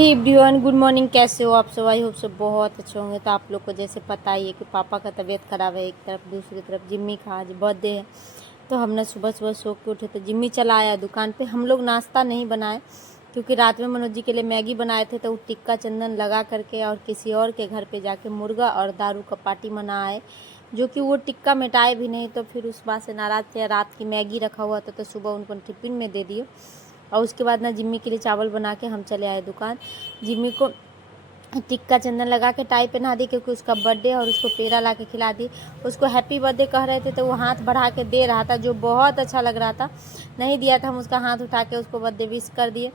Hey everyone, good morning. कैसे हो आप सब? आई होप सब बहुत अच्छे होंगे। तो आप लोग को जैसे पता ही है कि पापा का तबीयत ख़राब है एक तरफ, दूसरी तरफ जिम्मी का आज बर्थडे है। तो हमने सुबह सुबह सो के उठे तो जिम्मी चला आया दुकान पे। हम लोग नाश्ता नहीं बनाए क्योंकि रात में मनोज जी के लिए मैगी बनाए थे, तो वो टिक्का चंदन लगा करके और किसी और के घर पे जाके मुर्गा और दारू का पार्टी मनाए, जो कि वो टिक्का मिटाए भी नहीं। तो फिर उस बात से नाराज़ थे। रात की मैगी रखा हुआ था तो सुबह उनको टिफ़िन में दे दिए। और उसके बाद ना जिम्मी के लिए चावल बना के हम चले आए दुकान। जिम्मी को टिक्का चंदन लगा के टाई पहना दी क्योंकि उसका बर्थडे, और उसको पेड़ा ला के खिला दी। उसको हैप्पी बर्थडे कह रहे थे तो वो हाथ बढ़ा के दे रहा था, जो बहुत अच्छा लग रहा था। नहीं दिया था, हम उसका हाथ उठा के उसको बर्थडे विश कर दिए।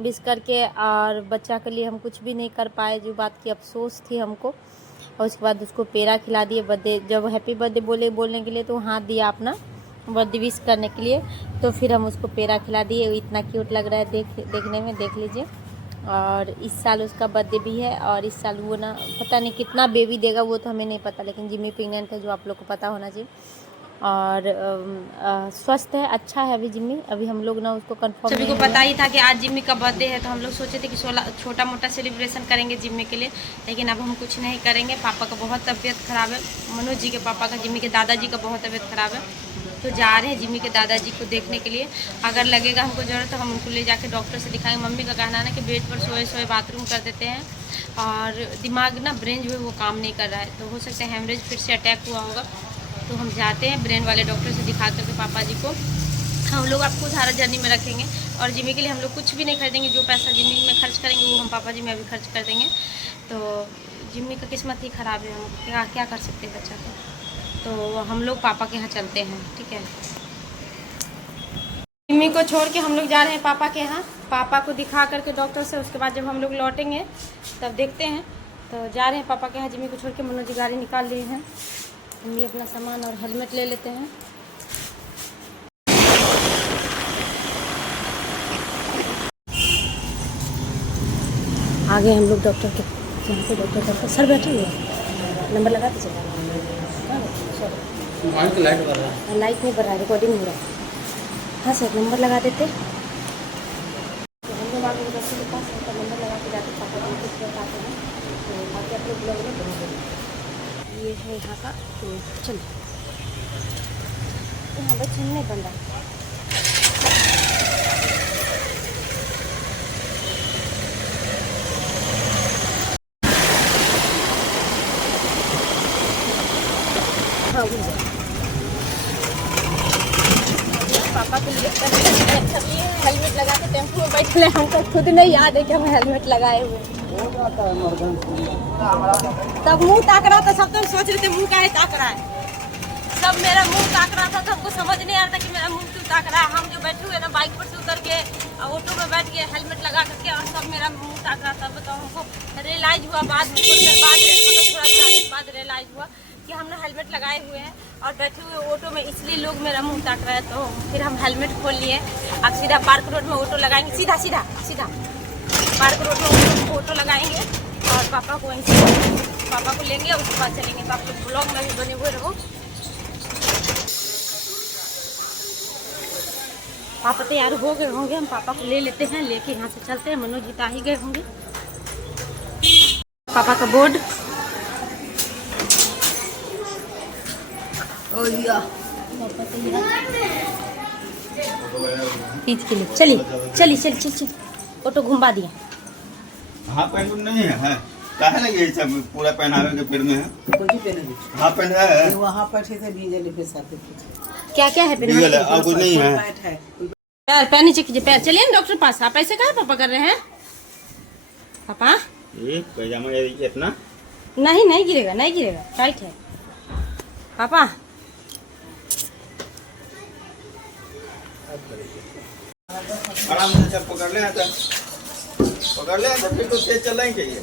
विश करके और बच्चा के लिए हम कुछ भी नहीं कर पाए, जो बात की अफसोस थी हमको। और उसके बाद उसको पेड़ा खिला दिए। बर्थडे जब हैप्पी बर्थडे बोलने के लिए तो हाथ दिया अपना बर्थडे विश करने के लिए, तो फिर हम उसको पेड़ा खिला दिए। इतना क्यूट लग रहा है देखने में, देख लीजिए। और इस साल उसका बर्थडे भी है, और इस साल वो ना पता नहीं कितना बेबी देगा, वो तो हमें नहीं पता, लेकिन जिम्मी प्रेग्नेंट है, जो आप लोग को पता होना चाहिए। और स्वस्थ है, अच्छा है अभी जिम्मी। अभी हम लोग ना उसको कंफर्म सभी को पता ही था कि आज जिम्मी का बर्थडे है, तो हम लोग सोचे थे कि छोटा मोटा सेलिब्रेशन करेंगे जिम्मी के लिए, लेकिन अब हम कुछ नहीं करेंगे। पापा का बहुत तबीयत ख़राब है, मनोज जी के पापा का, जिम्मी के दादाजी का बहुत तबीयत ख़राब है। तो जा रहे हैं जिम्मी के दादाजी को देखने के लिए। अगर लगेगा हमको ज़रूरत तो हम उनको ले जाके डॉक्टर से दिखाएंगे। मम्मी का कहना है ना कि बेड पर सोए सोए बाथरूम कर देते हैं, और दिमाग ना ब्रेन जो है वो काम नहीं कर रहा है, तो हो सकता है हेमरेज फिर से अटैक हुआ होगा। तो हम जाते हैं ब्रेन वाले डॉक्टर से दिखा करके पापा जी को। हम लोग आपको सारा जर्नी में रखेंगे, और जिम्मी के लिए हम लोग कुछ भी नहीं खरीदेंगे। जो पैसा जिम्मी में खर्च करेंगे वो हम पापा जी में अभी खर्च कर देंगे। तो जिम्मी का किस्मत ही ख़राब है, हम क्या कर सकते हैं बच्चा को। तो हम लोग पापा के यहाँ चलते हैं, ठीक है। जिम्मी को छोड़ के हम लोग जा रहे हैं पापा के यहाँ, पापा को दिखा करके डॉक्टर से। उसके बाद जब हम लोग लौटेंगे तब देखते हैं। तो जा रहे हैं पापा के यहाँ जिम्मी को छोड़ के। मनोज जी गाड़ी निकाल लिए हैं, हम भी अपना सामान और हेलमेट ले लेते हैं। आगे हम लोग डॉक्टर के यहाँ पे, डॉक्टर सर बैठे हुए हैं। नंबर लगा दीजिए। लाइट नहीं बढ़ रहा है, रिकॉर्डिंग हो रहा है। हाँ सर, नंबर लगा देते। तो हम लोग आगे डॉक्टर के पास उनका नंबर लगा के जाते, पापा को कुछ बताते हैं। तो बाकी आप लोग ब्लॉग में बना देंगे। ये है यहाँ का, तो चलो यहाँ बच्चे नहीं बन रहा। हाँ पापा को हेलमेट लगा के टेम्पो में बैठे, हमको खुद नहीं याद है कि हम हेलमेट लगाए हुए। तब मुंह ताक रहा था, सब तो सोच रहे थे मुंह का ही ताक रहा है। सब मेरा मुंह ताक रहा था, तो हमको समझ नहीं आ रहा था कि मेरा मुंह क्यों ताक रहा है। हम जो बैठे हुए ना बाइक पर से उतर के ऑटो में बैठ गए हेलमेट लगा करके, और सब मेरा मुंह ताक रहा था। बताओ, हमको रियलाइज हुआ बाद में, थोड़ी देर बाद, मतलब थोड़ा देर बाद रियलाइज हुआ कि हमने हेलमेट लगाए हुए हैं और बैठे हुए ऑटो में, इसलिए लोग मेरा मुंह ताक रहे हैं। तो फिर हम हेलमेट खोल लिए। अब सीधा पार्क रोड में ऑटो लगाएंगे, सीधा सीधा सीधा पार्क रोड में ऑटो लगाएंगे, और पापा को वहीं से पापा को लेंगे, उसके बाद चलेंगे। तो आप लोग ब्लॉग में भी बने हुए रहो। पापा तैयार हो गए होंगे, हम पापा को ले लेते हैं, लेके यहाँ से चलते हैं। मनोज जी तो आ ही गए होंगे। पापा का बोर्ड पीछ के लिए चलिए चलिए ऑटो घुमा दिए। हाफ पैंट नहीं है, काहे लगे ये सब पूरा पहनावे के पेड़ में है। हाफ पैंट है, वहाँ पर थे भीजल पे साथ क्या क्या है डीजल है और कुछ नहीं है। पैर पैर नीचे कीजिए, पैर। चलिए ना डॉक्टर पास। आप ऐसे कहाँ पापा कर रहे हैं पापा? ये पैजामा ये इतना नहीं गिरेगा, नहीं गिरेगा, टाइट है पापा। आराम से सब पकड़ ले, तो फिर तो तेज चलना ही चाहिए।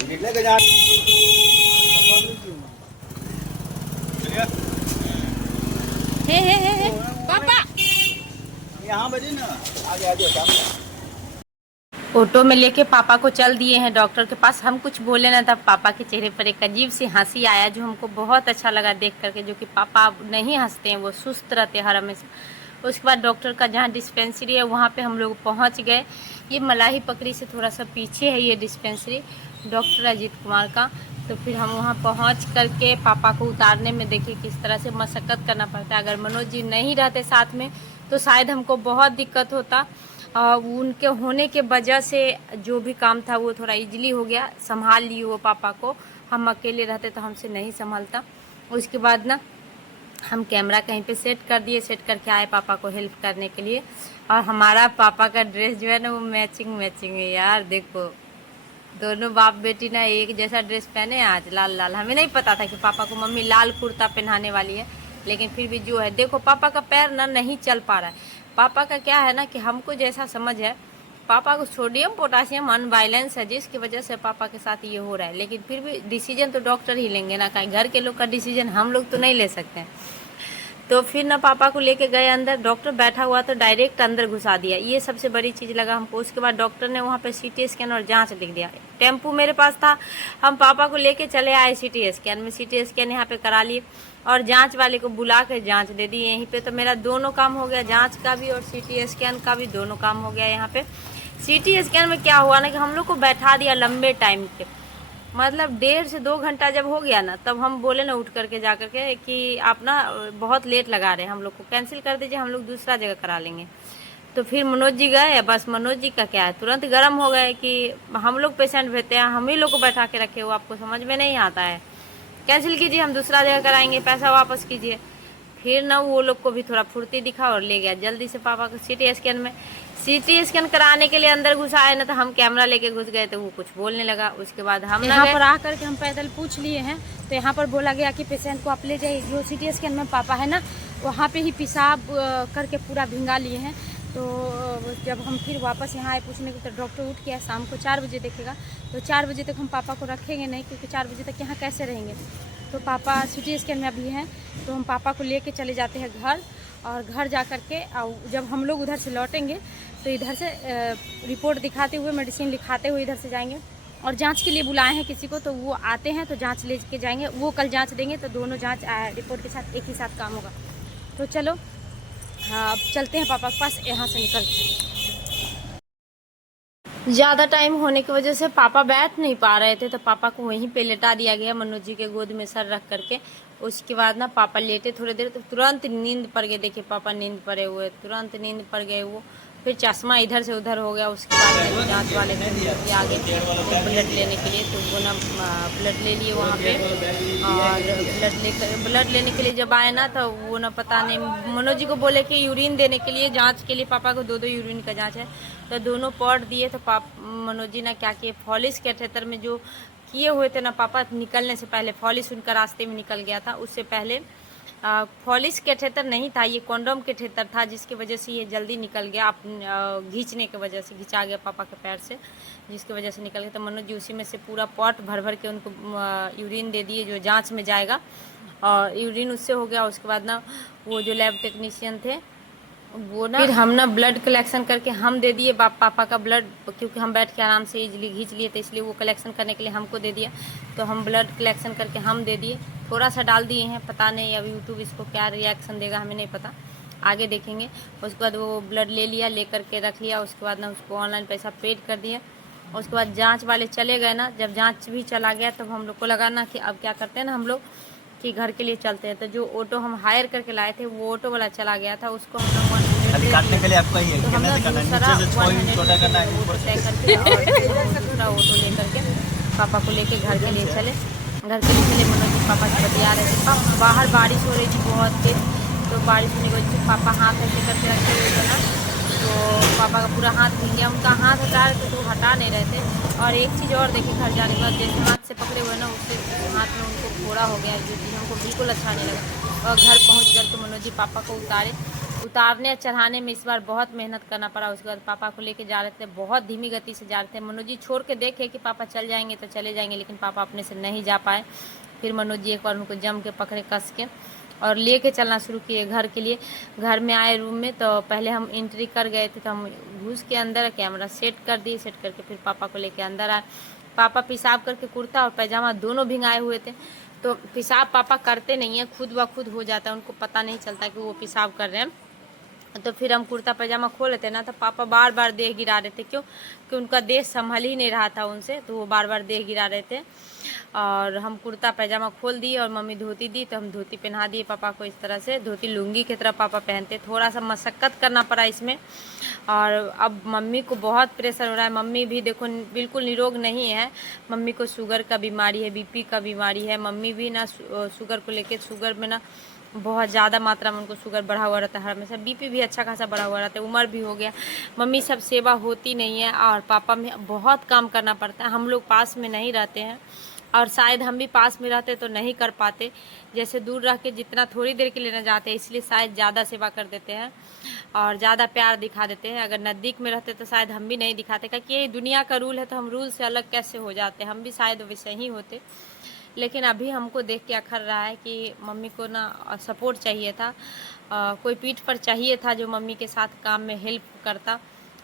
गिरने के जा हे पापा, यहाँ बजे ना, आगे ऑटो में लेके पापा को चल दिए हैं डॉक्टर के पास। हम कुछ बोले ना, तब पापा के चेहरे पर एक अजीब सी हंसी आया, जो हमको बहुत अच्छा लगा देख करके। जो कि पापा नहीं हंसते हैं, वो सुस्त रहते हैं हर हमेशा। उसके बाद डॉक्टर का जहाँ डिस्पेंसरी है वहाँ पे हम लोग पहुँच गए। ये मलाही पकड़ी से थोड़ा सा पीछे है ये डिस्पेंसरी डॉक्टर अजीत कुमार का। तो फिर हम वहाँ पहुँच करके पापा को उतारने में देखिए किस तरह से मशक्क़त करना पड़ता है। अगर मनोज जी नहीं रहते साथ में तो शायद हमको बहुत दिक्कत होता। उनके होने के वजह से जो भी काम था वो थोड़ा इजीली हो गया, संभाल लिए वो पापा को। हम अकेले रहते तो हमसे नहीं संभालता। उसके बाद ना हम कैमरा कहीं पे सेट कर दिए, सेट करके आए पापा को हेल्प करने के लिए। और हमारा पापा का ड्रेस जो है ना वो मैचिंग है यार। देखो दोनों बाप बेटी ना एक जैसा ड्रेस पहने आज लाल लाल। हमें नहीं पता था कि पापा को मम्मी लाल कुर्ता पहनाने वाली है, लेकिन फिर भी जो है देखो पापा का पैर ना नहीं चल पा रहा है। पापा का क्या है ना कि हमको जैसा समझ है पापा को सोडियम पोटासियम अनबैलेंस है जिसकी वजह से पापा के साथ ये हो रहा है। लेकिन फिर भी डिसीजन तो डॉक्टर ही लेंगे ना, कहीं घर के लोग का डिसीजन हम लोग तो नहीं ले सकते हैं। तो फिर ना पापा को लेके गए अंदर, डॉक्टर बैठा हुआ तो डायरेक्ट अंदर घुसा दिया। ये सबसे बड़ी चीज़ लगा हमको। उसके बाद डॉक्टर ने वहाँ पे CT स्कैन और जांच लिख दिया। टेम्पू मेरे पास था, हम पापा को लेके चले आए CT स्कैन में। CT स्कैन यहाँ पे करा लिए और जांच वाले को बुला कर जांच दे दी यहीं पे। तो मेरा दोनों काम हो गया, जांच का भी और CT स्कैन का भी, दोनों काम हो गया यहाँ पे। CT स्कैन में क्या हुआ ना कि हम लोग को बैठा दिया लंबे टाइम पे, मतलब 1.5 से 2 घंटा जब हो गया ना तब हम बोले ना उठ करके जा करके कि आप ना बहुत लेट लगा रहे हैं, हम लोग को कैंसिल कर दीजिए, हम लोग दूसरा जगह करा लेंगे। तो फिर मनोज जी गए, बस मनोज जी का क्या है तुरंत गर्म हो गए कि हम लोग पेशेंट भेजते हैं, हम ही लोग को बैठा के रखे हो, आपको समझ में नहीं आता है, कैंसिल कीजिए, हम दूसरा जगह कराएंगे, पैसा वापस कीजिए। फिर ना वो लोग को भी थोड़ा फुर्ती दिखा और ले गया जल्दी से पापा को CT स्कैन में। CT स्कैन कराने के लिए अंदर घुसाए ना तो हम कैमरा लेके घुस गए तो वो कुछ बोलने लगा। उसके बाद हम यहाँ पर आ करके हम पैदल पूछ लिए हैं तो यहाँ पर बोला गया कि पेशेंट को आप ले जाइए, जो CT स्कैन में पापा है ना वहाँ पे ही पेशाब करके पूरा भिंगा लिए हैं। तो जब हम फिर वापस यहाँ आए पूछने को तो डॉक्टर उठ गया, शाम को 4 बजे देखेगा। तो 4 बजे तक हम पापा को रखेंगे नहीं, क्योंकि 4 बजे तक यहाँ कैसे रहेंगे। तो पापा CT स्कैन में अभी हैं तो हम पापा को लेके चले जाते हैं घर। और घर जा कर के जब हम लोग उधर से लौटेंगे तो इधर से रिपोर्ट दिखाते हुए, मेडिसिन लिखाते हुए इधर से जाएंगे। और जांच के लिए बुलाए हैं किसी को, तो वो आते हैं तो जांच ले के जाएंगे। वो कल जांच देंगे तो दोनों जांच रिपोर्ट के साथ एक ही साथ काम होगा। तो चलो हाँ चलते हैं पापा के पास, यहाँ से निकलते। ज़्यादा टाइम होने की वजह से पापा बैठ नहीं पा रहे थे तो पापा को वहीं पे लेटा दिया गया, मनोज जी के गोद में सर रख करके। उसके बाद ना पापा लेटे थोड़ी देर तो तुरंत नींद पड़ गई। देखिए पापा नींद पड़े हुए, तुरंत नींद पड़ गए वो। फिर चश्मा इधर से उधर हो गया। उसके बाद में जांच वाले आ गए ब्लड लेने के लिए, तो वो ना ब्लड ले लिए वहाँ पे। और ब्लड लेने के लिए जब आए ना तो वो ना पता नहीं मनोज जी को बोले कि यूरिन देने के लिए, जांच के लिए पापा को 2 यूरिन का जांच है। तो दोनों पॉट दिए। तो मनोज जी ने क्या किए, फॉलिस कैथेटर में जो किए हुए थे ना पापा, निकलने से पहले फॉलिस उनका रास्ते में निकल गया था। उससे पहले फॉलिस कैथेटर नहीं था, ये कॉन्डोम कैथेटर था, जिसकी वजह से ये जल्दी निकल गया। घींचने की वजह से घिंचा गया पापा के पैर से, जिसकी वजह से निकल गया। तो मनोज जी उसी में से पूरा पॉट भर भर के उनको यूरिन दे दिए जो जांच में जाएगा। और यूरिन उससे हो गया। उसके बाद ना वो जो लैब टेक्नीशियन थे वो ना फिर हम ना ब्लड कलेक्शन करके हम दे दिए पापा का ब्लड, क्योंकि हम बैठ के आराम से इजीली घींच लिए, तो इसलिए वो कलेक्शन करने के लिए हमको दे दिया। तो हम ब्लड कलेक्शन करके हम दे दिए, थोड़ा सा डाल दिए हैं, पता नहीं अब यूट्यूब इसको क्या रिएक्शन देगा हमें नहीं पता, आगे देखेंगे। उसके बाद वो ब्लड ले लिया, ले करके रख लिया। उसके बाद ना उसको ऑनलाइन पैसा पेड कर दिया। उसके बाद जाँच वाले चले गए ना, जब जाँच भी चला गया तब हम लोग को लगा ना कि अब क्या करते हैं ना हम लोग कि घर के लिए चलते हैं। तो जो ऑटो हम हायर करके लाए थे वो ऑटो वाला चला गया था, उसको हम लोग 100 काटने के लिए आपका ही है, तो हम लोग दूसरा 100 छोटा करना है तय करके और दूसरा ऑटो ले करके पापा को लेके घर के लिए चले। घर के लिए चले, मनोज जी पापा से बतिया रहे थे। बाहर बारिश हो रही थी बहुत तेज, तो बारिश होने की वजह से पापा हाथ ऐसे करके रखे हुए थे ना, तो पापा का पूरा हाथ भीग गया। उनका हाथ हटा रहे थे तो हटा नहीं रहे थे। और एक चीज़ और देखिए, घर जाने के बाद जैसे हाथ से पकड़े हुए ना उससे हाथ में उनको फोड़ा हो गया, जो चीज़ हमको बिल्कुल अच्छा नहीं लगा। और घर पहुँच कर तो मनोज जी पापा को उतारने चढ़ाने में इस बार बहुत मेहनत करना पड़ा। उसके बाद पापा को लेके जा रहे थे, बहुत धीमी गति से जा रहे थे। मनोज जी छोड़ के देखे कि पापा चल जाएंगे तो चले जाएंगे, लेकिन पापा अपने से नहीं जा पाए। फिर मनोज जी एक बार उनको जम के पकड़े कस के और लेके चलना शुरू किए घर के लिए। घर में आए रूम में तो पहले हम एंट्री कर गए थे, तो हम घुस के अंदर कैमरा सेट कर दिए। सेट करके फिर पापा को लेके अंदर आए। पापा पेशाब करके कुर्ता और पैजामा दोनों भिंगाए हुए थे। तो पेशाब पापा करते नहीं हैं, खुद ब खुद हो जाता है, उनको पता नहीं चलता कि वो पेशाब कर रहे हैं। तो फिर हम कुर्ता पैजामा खोल लेते ना, तो पापा बार बार देह गिरा रहे थे, क्यों कि उनका देह संभल ही नहीं रहा था उनसे, तो वो बार बार देह गिरा रहे थे। और हम कुर्ता पैजामा खोल दिए और मम्मी धोती दी, तो हम धोती पहना दिए पापा को। इस तरह से धोती लुंगी की तरह पापा पहनते। थोड़ा सा मशक्क़त करना पड़ा इसमें। और अब मम्मी को बहुत प्रेशर हो रहा है। मम्मी भी देखो बिल्कुल निरोग नहीं है। मम्मी को शुगर का बीमारी है, बीपी का बीमारी है। मम्मी भी ना शुगर को लेके, शुगर में ना बहुत ज़्यादा मात्रा में उनको शुगर बढ़ा हुआ रहता है हमेशा। बीपी भी अच्छा खासा बढ़ा हुआ रहता है, उम्र भी हो गया। मम्मी सब सेवा होती नहीं है और पापा में बहुत काम करना पड़ता है। हम लोग पास में नहीं रहते हैं और शायद हम भी पास में रहते तो नहीं कर पाते। जैसे दूर रह के जितना थोड़ी देर के लिए न जाते हैं, इसलिए शायद ज़्यादा सेवा कर देते हैं और ज़्यादा प्यार दिखा देते हैं। अगर नज़दीक में रहते तो शायद हम भी नहीं दिखाते, क्योंकि ये दुनिया का रूल है, तो हम रूल से अलग कैसे हो जाते हैं। हम भी शायद वैसे ही होते। लेकिन अभी हमको देख के अखर रहा है कि मम्मी को ना सपोर्ट चाहिए था, कोई पीठ पर चाहिए था जो मम्मी के साथ काम में हेल्प करता,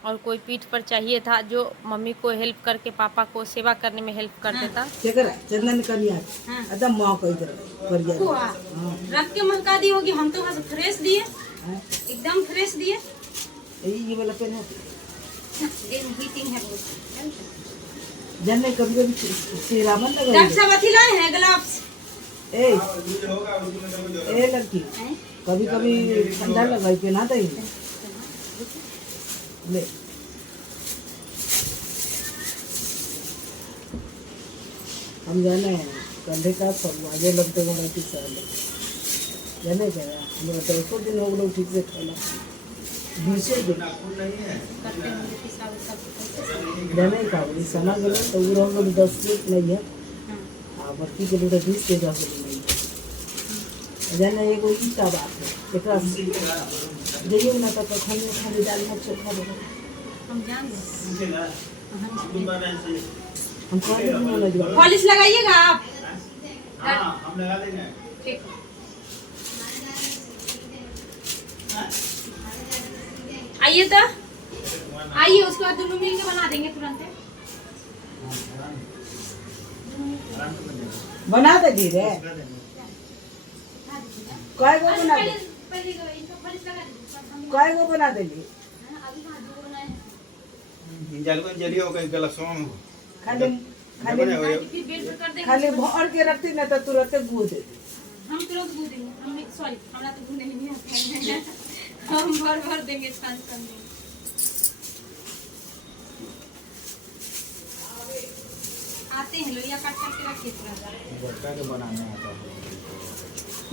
और कोई पीठ पर चाहिए था जो मम्मी को हेल्प करके पापा को सेवा करने में हेल्प कर देता। चंदन कनिया एकदम माँ को इधर रख के महका दी होगी। हम तो वहाँ फ्रेश दिए, एकदम फ्रेश दिए। ये वाला पेन है हीटिंग है बहुत। जन्ने कभी कभी सिरामन लगा डॉक्टर साहब अथी लाए हैं ग्लव्स। ए लड़की कभी कभी ठंडा लगा पहना दे ले। हम जाने कंधे का सब आगे लगते बड़ा ठीक से जाने क्या हमारा तो उसको दिन हो गए ठीक से खाना 20 दिन जाने का सना गए तो वो रह गए 10 दिन नहीं है बर्फी के लिए 20 के रह गए नहीं जाने एगो ईटा बात है एकरा देखिए ना तो खाली दाल में चोखा बना हम जान हम कह पॉलिश लगाइएगा आप। हम लगा देंगे। ठीक। आइए तो आइए, उसके बाद दोनों मिल के बना देंगे तुरंत। बना दे धीरे काय गो बना दे काय गो बना देली जलिए हो गई गलत सॉन्ग खाली खाली भर के रखती ना तो तुरंत गू दे हम तुरंत गू देंगे। हम सॉरी हमरा तो गू नहीं आता है। हम भर देंगे छान देंगे। आते हैं लोहिया काट करके रखिए तुरंत। गुटका के बनाने आता है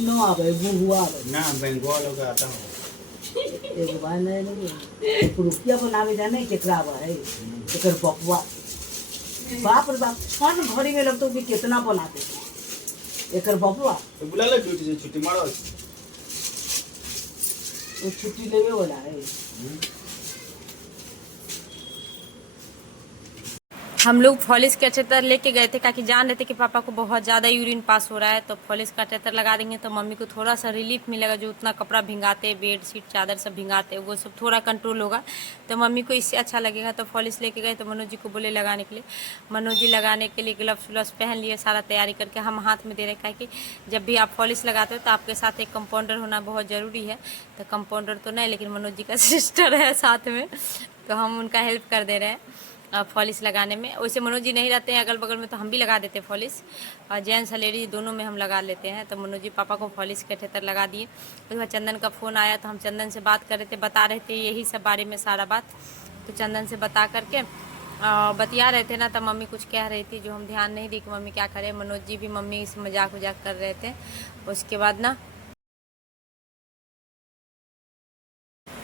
नो आवे बुआ आवे ना बंगाल का आता है। एगो बात नहीं रुपया बनावे जाने केकरा बा है एकर बकवा बाप रे बाप छन घड़ी में लगतो कि कितना बनाते एकर बकवा तो बुला ले ड्यूटी से छुट्टी मारो तो छुट्टी लेवे वाला है। हम लोग फॉलिस कैथेटर लेके गए थे, क्योंकि जान रहे थे कि पापा को बहुत ज़्यादा यूरिन पास हो रहा है। तो फॉलिस कैथेटर लगा देंगे तो मम्मी को थोड़ा सा रिलीफ मिलेगा। जो उतना कपड़ा भिंगाते, बेड शीट चादर सब भिंगाते, वो सब थोड़ा कंट्रोल होगा, तो मम्मी को इससे अच्छा लगेगा। तो फॉलिस लेके गए तो मनोज जी को बोले लगाने के लिए। मनोज जी लगाने के लिए ग्लव्स व्लव्स पहन लिए, सारा तैयारी करके हम हाथ में दे रहे हैं। कि जब भी आप फॉलिस लगाते हो तो आपके साथ एक कंपाउंडर होना बहुत ज़रूरी है। तो कंपाउंडर तो नहीं, लेकिन मनोज जी का सिस्टर है साथ में, तो हम उनका हेल्प कर दे रहे हैं फॉलिस लगाने में। वैसे मनोज जी नहीं रहते हैं अगल बगल में, तो हम भी लगा देते हैं फॉलिस, और जेंट्स और लेडीज दोनों में हम लगा लेते हैं। तो मनोज जी पापा को फॉलिस कैथेटर लगा दिए। उसके बाद चंदन का फ़ोन आया, तो हम चंदन से बात कर रहे थे, बता रहे थे यही सब बारे में सारा बात। तो चंदन से बता करके बतिया रहे थे ना, तब मम्मी कुछ कह रही थी जो हम ध्यान नहीं दी कि मम्मी क्या करे। मनोज जी भी मम्मी से मजाक वजाक कर रहे थे। उसके बाद ना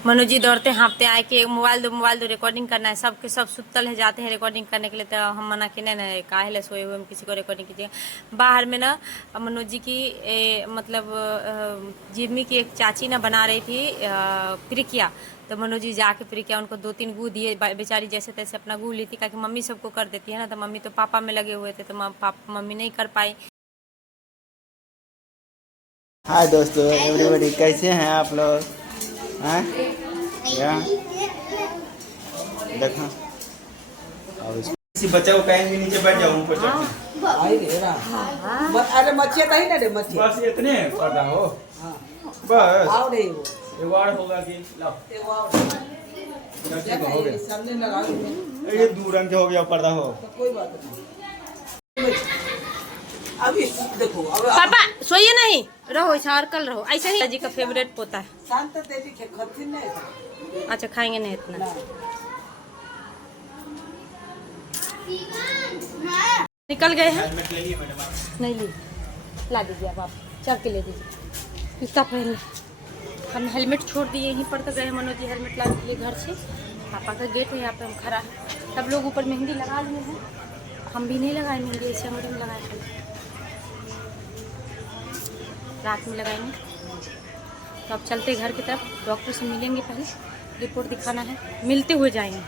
मनोज जी दौड़ते हाँपते आए कि मोबाइल दो रिकॉर्डिंग करना है। सबके सब सुतल है, जाते हैं रिकॉर्डिंग करने के लिए। तो हम मना कि नहीं काहे सोए हुए हम किसी को रिकॉर्डिंग कीजिएगा। बाहर में ना मनोज जी की मतलब जिम्मी की एक चाची ना बना रही थी प्रिकिया। तो मनोज जी जाके प्रिकिया उनको 2-3 गू दिए। बेचारी जैसे तैसे अपना गू ली थी, क्योंकि मम्मी सबको कर देती है ना। तो मम्मी तो पापा में लगे हुए थे, तो मम्मी नहीं कर पाई। हाय दोस्तों, एवरीबॉडी कैसे हैं आप लोग? हाँ देखो किसी बच्चा को कहेंगे नीचे बैठ जाओ, ऊपर चढ़ आई रे रा अरे मच्छिया कहीं ना रे मच्छिया बस इतने पता हो हां बस आओ रे वो रिवार्ड होगा कि लाओ जाना हो ये गया सामने लगा लो, ये दो रंग के हो गया पर्दा हो तो कोई बात नहीं। अभी देखो अब पापा सोइए नहीं, रहो सर्कल रहो ऐसे ही। जी का फेवरेट पोता है। शांत देवी के खत्ती नहीं था। अच्छा खाएंगे नहीं इतना। निकल गए हैं, हेलमेट ले लिए मैडम आप? नहीं ली, ला दीजिए अब आप चल के ले दीजिए, जूता पहन ले। हम हेलमेट छोड़ दिए यहीं पर, तो गए मनोज जी हेलमेट लाने के लिए घर से। पापा का गेट है, यहाँ पे हम खड़ा है। सब लोग ऊपर मेहंदी लगा लिए हैं, हम भी नहीं लगाए मेहंदी, ऐसे हम नहीं लगाए थे, रात में लगाएंगे। तो अब चलते घर की तरफ, डॉक्टर से मिलेंगे, पहले रिपोर्ट दिखाना है, मिलते हुए जाएंगे।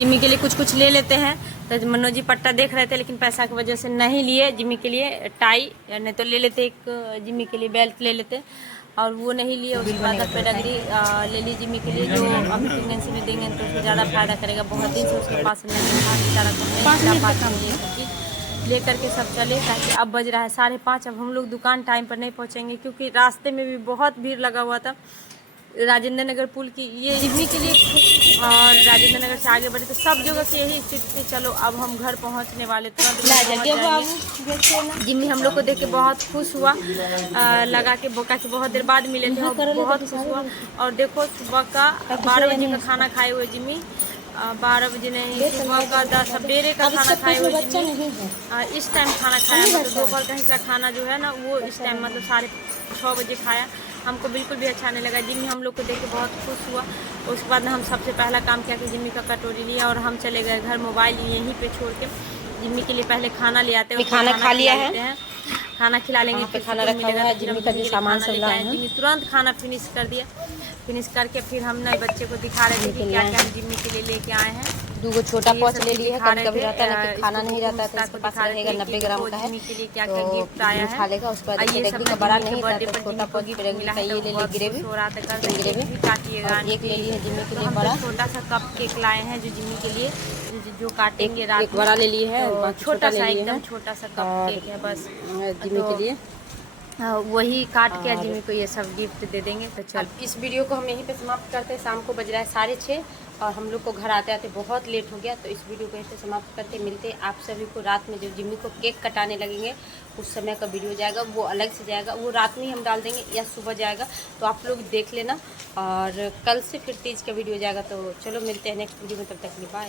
जिम्मी के लिए कुछ ले लेते हैं। तो मनोज जी पट्टा देख रहे थे, लेकिन पैसा की वजह से नहीं लिए। जिम्मी के लिए टाई, नहीं तो ले लेते, एक जिम्मी के लिए बेल्ट ले लेते, और वो नहीं लिए। उसके बाद पेडाग्री ले ली जिम्मी के लिए, जो अभी प्रेगनेंसी में देंगे तो उसको ज़्यादा फायदा करेगा। बहुत दिन से उसके पास नहीं था, बेचारा ले करके सब चले, ताकि अब बज रहा है 5:30। अब हम लोग दुकान टाइम पर नहीं पहुँचेंगे, क्योंकि रास्ते में भी बहुत भीड़ लगा हुआ था। राजेंद्र नगर पुल की ये जिम्मी के लिए, और राजेंद्र नगर से आगे बढ़े तो सब जगह से यही स्थिति थी। चलो अब हम घर पहुंचने वाले, तुरंत जिम्मी हम लोग को देख के बहुत खुश हुआ, लगा के बोका के बहुत देर बाद मिले थे, और बहुत खुश हुआ। और देखो सुबह का 12 बजे का खाना खाए हुए जिम्मी, 12 बजे नहीं, सुबह का 10 सवेरे का खाना खाए हुए जिम्मी, इस टाइम खाना खाया। मतलब दोपहर कहीं का खाना जो है ना, वो इस टाइम मतलब 6:30 बजे खाया। हमको बिल्कुल भी अच्छा नहीं लगा। जिम्मी हम लोग को देख के बहुत खुश हुआ। उसके बाद हम सबसे पहला काम किया कि जिम्मी का कटोरी लिया, और हम चले गए घर, मोबाइल यहीं पे छोड़ के जिम्मी के लिए पहले खाना ले आते हैं। खाना खा लिया है, खाना खिला लेंगे, फिर खाना रखा हुआ है। जिम्मी का जो सामान सब लाए हैं, जिम्मी तुरंत खाना फिनिश कर दिया। फिनिश करके फिर हम नए बच्चे को दिखा रहे थे कि क्या क्या हम जिम्मी के लिए लेके आए हैं। 2 छोटा पॉच ले लिए है, कभी रहता है ना कि खाना नहीं रहता है, तो इसके पास रहेगा 90 ग्राम का है, के क्या क्या गिफ्ट आया है। खा लेगा। उसके बाद पेडाग्री का बड़ा नहीं था, तो छोटा पॉच पेडाग्री का ये ले ली, ग्रेवी काटिएगा। एक ले ली है जिम्मी के लिए बड़ा, छोटा सा कप केक लाए हैं जो जिम्मी के लिए, जो काटेंगे रात एक बड़ा ले लिए है, छोटा सा एकदम छोटा सा कप केक है बस जिम्मी के लिए। वही काट के जिम्मी को ये सब गिफ्ट दे देंगे। तो चल इस वीडियो को हम यहीं पे समाप्त करते हैं। शाम को बज रहा है 6:30, और हम लोग को घर आते आते बहुत लेट हो गया। तो इस वीडियो को ऐसे समाप्त करते मिलते हैं आप सभी को रात में। जब जिम्मी को केक कटाने लगेंगे उस समय का वीडियो जाएगा, वो अलग से जाएगा, वो रात में ही हम डाल देंगे या सुबह जाएगा, तो आप लोग देख लेना। और कल से फिर तीज का वीडियो जाएगा। तो चलो मिलते हैं नेक्स्ट वीडियो में, तब तक के लिए बाय।